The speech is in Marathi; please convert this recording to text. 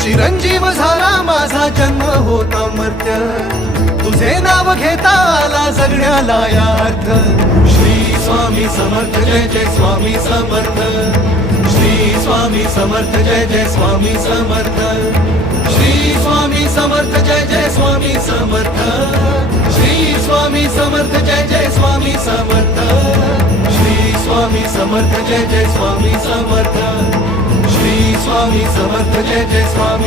चिरंजीव झाला माझा जन्म होता मर्त्य, तुझे नाव घेता आला जगण्याला यार्थ. श्री स्वामी समर्थ जय जय स्वामी समर्थ, श्री स्वामी समर्थ जय जय स्वामी समर्थ, श्री स्वामी समर्थ जय जय स्वामी समर्थ, श्री स्वामी समर्थ जय जय स्वामी समर्थ, श्री स्वामी समर्थ जय जय स्वामी समर्थ, श्री स्वामी समर्थ जय जय स्वामी